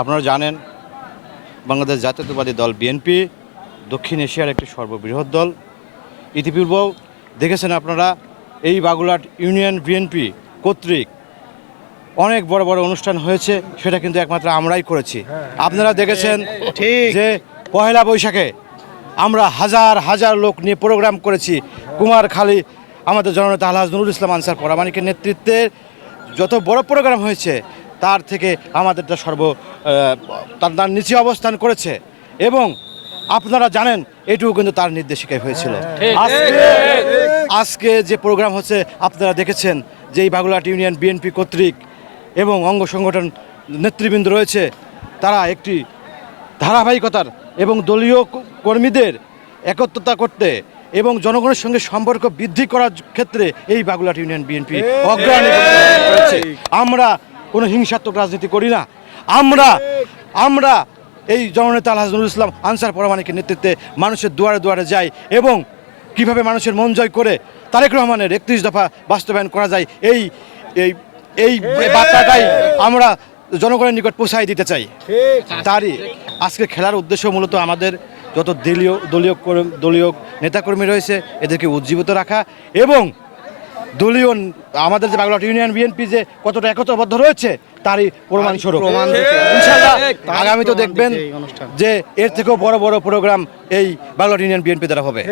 আপনারা জানেন বাংলাদেশ জাতীয়তাবাদী দল বিএনপি দক্ষিণ এশিয়ার একটি সর্ববৃহৎ দল। ইতিপূর্বেও দেখেছেন আপনারা এই বাগুলাট ইউনিয়ন বিএনপি কর্তৃক অনেক বড় বড় অনুষ্ঠান হয়েছে সেটা কিন্তু একমাত্র আমরাই করেছি। আপনারা দেখেছেন ঠিক। যে পহেলা বৈশাখে আমরা হাজার হাজার লোক নিয়ে প্রোগ্রাম করেছি কুমার কুমারখালী আমাদের জননেতা আলহাজ নুরুল ইসলাম আনসার পরামানিকের নেতৃত্বে। যত বড় প্রোগ্রাম হয়েছে তার থেকে আমাদেরটা সর্ব তার নিচে অবস্থান করেছে। এবং আপনারা জানেন এটুকু কিন্তু তার নির্দেশিকায় হয়েছিল। আজকে আজকে যে প্রোগ্রাম হচ্ছে আপনারা দেখেছেন যে এই বাগুলাট ইউনিয়ন বিএনপি কর্তৃক এবং অঙ্গ সংগঠন নেতৃবৃন্দ রয়েছে তারা একটি ধারাবাহিকতার এবং দলীয় কর্মীদের একত্রতা করতে এবং জনগণের সঙ্গে সম্পর্ক বৃদ্ধি করার ক্ষেত্রে এই বাগুলাট ইউনিয়ন বিএনপি অগ্রণী আমরা কোনো হিংসাত্মক রাজনীতি করি না। আমরা আমরা এই জননেতা আলহাজ নুরুল ইসলাম আনসার পরমানিকের নেতৃত্বে মানুষের দুয়ারে দুয়ারে যাই এবং কীভাবে মানুষের মন জয় করে তারেক রহমানের একত্রিশ দফা বাস্তবায়ন করা যায় এই এই এই বার্তাটাই আমরা জনগণের নিকট পৌঁছাই দিতে চাই। তারই আজকে খেলার উদ্দেশ্য মূলত আমাদের যত দলীয় দলীয় কর্ম- দলীয় নেতাকর্মী রয়েছে এদেরকে উজ্জীবিত রাখা এবং দলীয় আমাদের যে বাংলা ইউনিয়ন বিএনপি যে কতটা একতাবদ্ধ রয়েছে তারই প্রমাণ স্বরূপ তারই আগামী তো দেখবেন। যে এর থেকেও বড় বড় প্রোগ্রাম এই বাংলা ইউনিয়ন বিএনপি দ্বারা হবে।